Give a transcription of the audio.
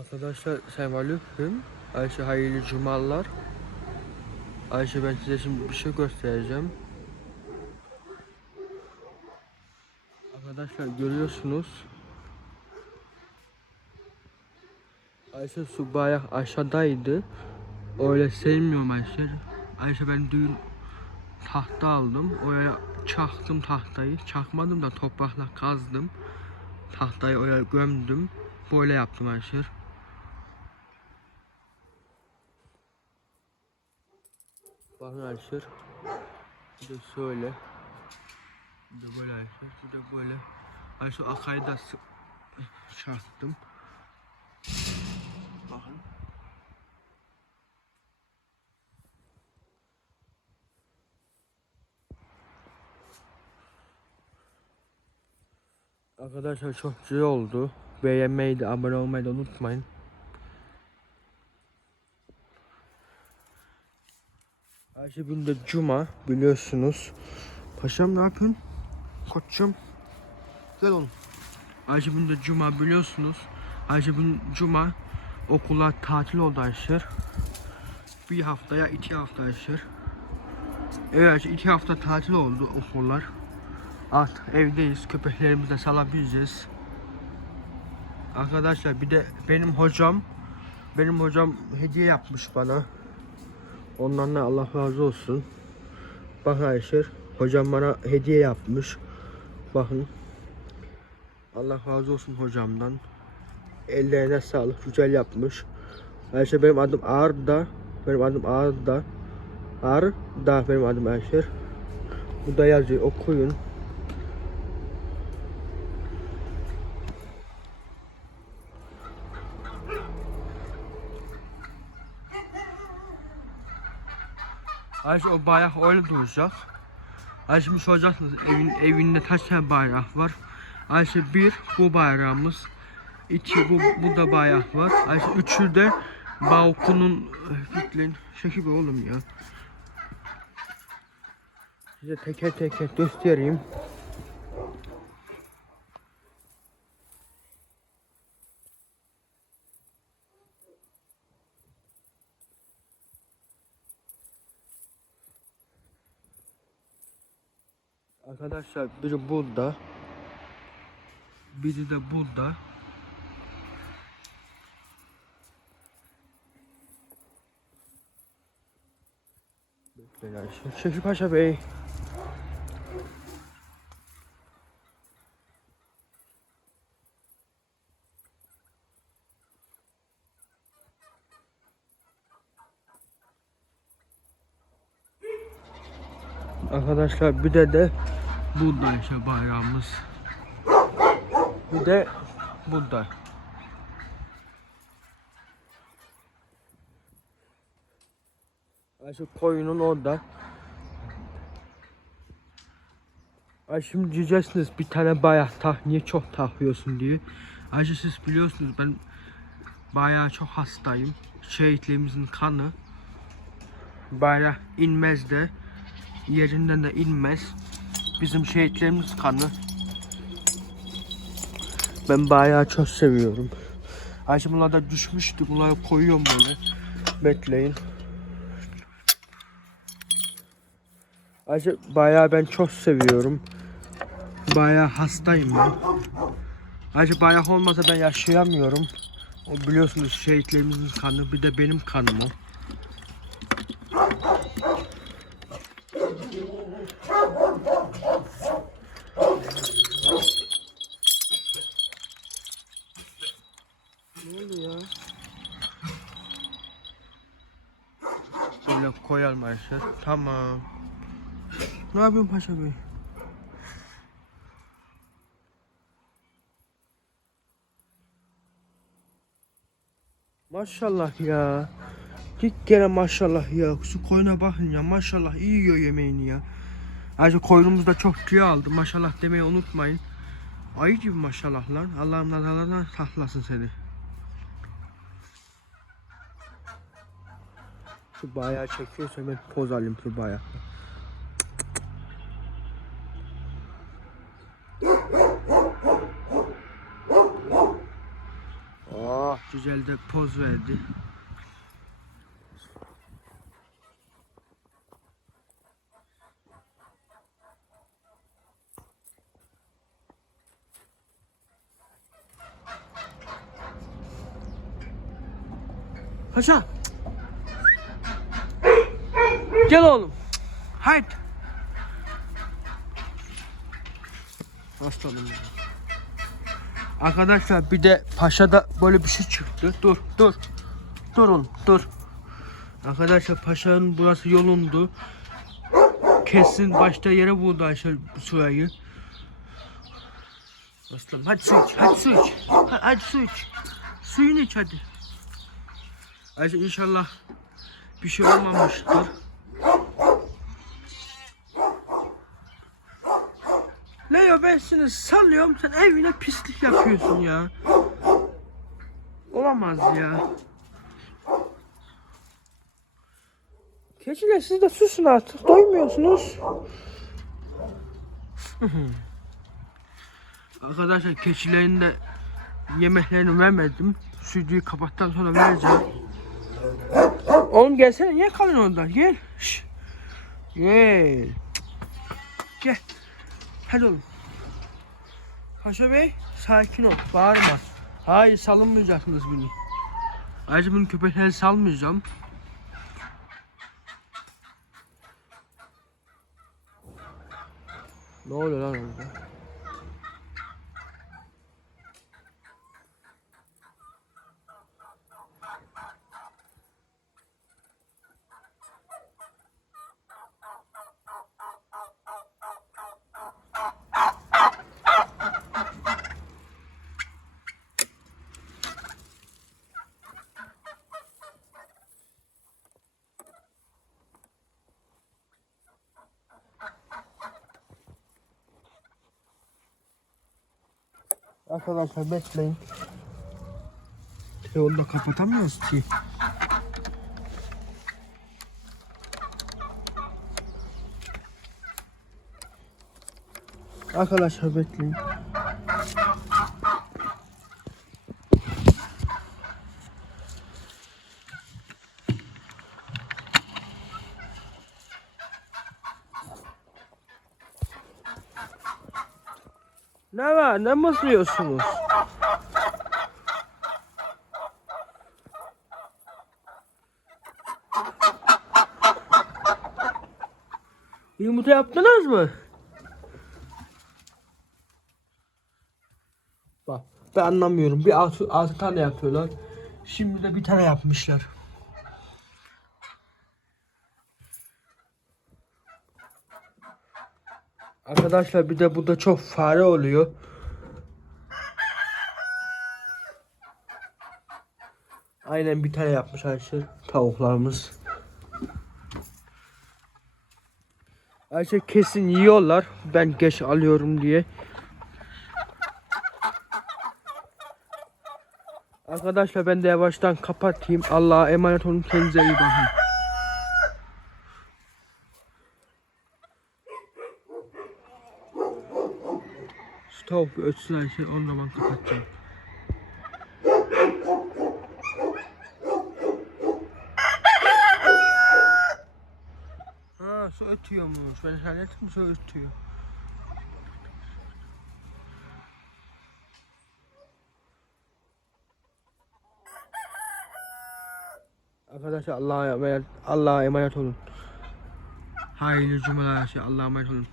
Arkadaşlar selamünaleyküm. Ayşe hayırlı cumalar. Ayşe ben size şimdi bir şey göstereceğim. Arkadaşlar görüyorsunuz. Ayşe su bayağı aşağıdaydı. Öyle sevmiyorum Ayşe. Ayşe ben dün tahta aldım. Oraya çaktım tahtayı. Çakmadım da toprakla kazdım. Tahtayı oraya gömdüm. Böyle yaptım Ayşe. Bakın Ayşe. Bir de şöyle. Bir de böyle Ayşe. Bir de böyle. Ayşe akayı da çaktım. Bakın. Arkadaşlar çok güzel oldu. Beğenmeyi de abone olmayı da unutmayın. Ayşe bugün cuma biliyorsunuz. Paşam ne yapıyorsun? Koçum. Gel oğlum. Ayşe bugün cuma biliyorsunuz. Ayşe bugün cuma okullar tatil oldu Ayşe. Bir haftaya iki hafta Ayşe. Evet Ayşe iki hafta tatil oldu okullar. Artık evdeyiz. Köpeklerimizle salabileceğiz. Arkadaşlar bir de benim hocam benim hocam hediye yapmış bana. Ondan da Allah razı olsun. Bak Ayşe hocam bana hediye yapmış. Bakın. Allah razı olsun hocamdan. Ellerine sağlık. Güzel yapmış. Ayşe benim adım Arda. Benim adım Arda. Arda benim adım Ayşe. Bu da yazıyor okuyun. Ayşe o bayrak öyle duracak. Ayşe şimdi soracaksınız evin, evinde kaç tane bayrak var? Ayşe bir bu bayrağımız. iki bu, bu da bayrak var. Ayşe üçü de balkonun fikrin şekil be oğlum ya. Size teker teker göstereyim. Arkadaşlar biri burada. Biri de burada. Bekleyin. Şekil Paşa Bey. Arkadaşlar bir de de burada işte bayrağımız. Bir de burada. Ayşe koyunun orada. Ay şimdi diyeceksiniz bir tane bayrak tak niye çok takıyorsun diye. Ayşe siz biliyorsunuz ben bayağı çok hastayım. Şehitliğimizin kanı. Bayrak inmez de yerinden de inmez. Bizim şehitlerimiz kanı. Ben bayağı çok seviyorum. Ayşe bunlar da düşmüştü. Bunları koyuyorum böyle. Bekleyin. Ayşe bayağı ben çok seviyorum. Bayağı hastayım ben. Ayşe bayağı olmasa ben yaşayamıyorum. O biliyorsunuz şehitlerimizin kanı bir de benim kanım o. Böyle koyalım Ayşe. Tamam. Ne yapıyorsun Paşa Bey? Maşallah ya. Git gene maşallah ya. Şu koyuna bakın ya. Maşallah iyi yiyor yemeğini ya. Ayrıca koyunumuz da çok kilo aldı. Maşallah demeyi unutmayın. Ayı gibi maşallah lan. Allah'ım nazarlardan saklasın seni. Şu bayağı çekiyorsa ben poz alayım şu bayağı. Oh Güzel de poz verdi. Paşa. Gel oğlum. Haydi. Aslanım. Arkadaşlar bir de Paşa'da böyle bir şey çıktı. Dur dur. Dur oğlum dur. Arkadaşlar Paşa'nın burası yolundu. Kesin başta yere buldu Ayşe suyu. Aslanım hadi su iç. Hadi su iç. Ha- Hadi su iç. Suyunu iç hadi. Ayşe inşallah bir şey olmamıştır. Seni sallıyorum sen evine pislik yapıyorsun ya. Olamaz ya. Keçiler siz de susun artık doymuyorsunuz. Arkadaşlar keçilerin de yemeklerini vermedim. Sütüyü kapattan sonra vereceğim. Oğlum gelsene niye kalıyorsun orada? Gel. Şş. Gel. Gel. Hadi oğlum. Paşa Bey sakin ol. Bağırma. Hayır salınmayacaksınız beni. Ayrıca bunu köpekleri salmayacağım. Ne oluyor lan orada? Arkadaşlar bekleyin. Telefonu da kapatamıyoruz ki. Arkadaşlar bekleyin. Ne var? Ne mızlıyorsunuz? Yumurta yaptınız mı? Bak ben anlamıyorum. Bir altı, altı tane yapıyorlar. Şimdi de bir tane yapmışlar. Arkadaşlar bir de burada çok fare oluyor. Aynen bir tane yapmış Ayşe tavuklarımız. Ayşe kesin yiyorlar. Ben geç alıyorum diye. Arkadaşlar ben de yavaştan kapatayım. Allah'a emanet olun. Kendinize iyi bakın. Tavuk bir ötsün Ayşe. O zaman kapatacağım. Ha su ötüyormuş. Ben zannettim su ötüyor. Arkadaşlar Allah'a emanet, Allah'a emanet olun. Hayırlı cumalar. Allah'a emanet olun.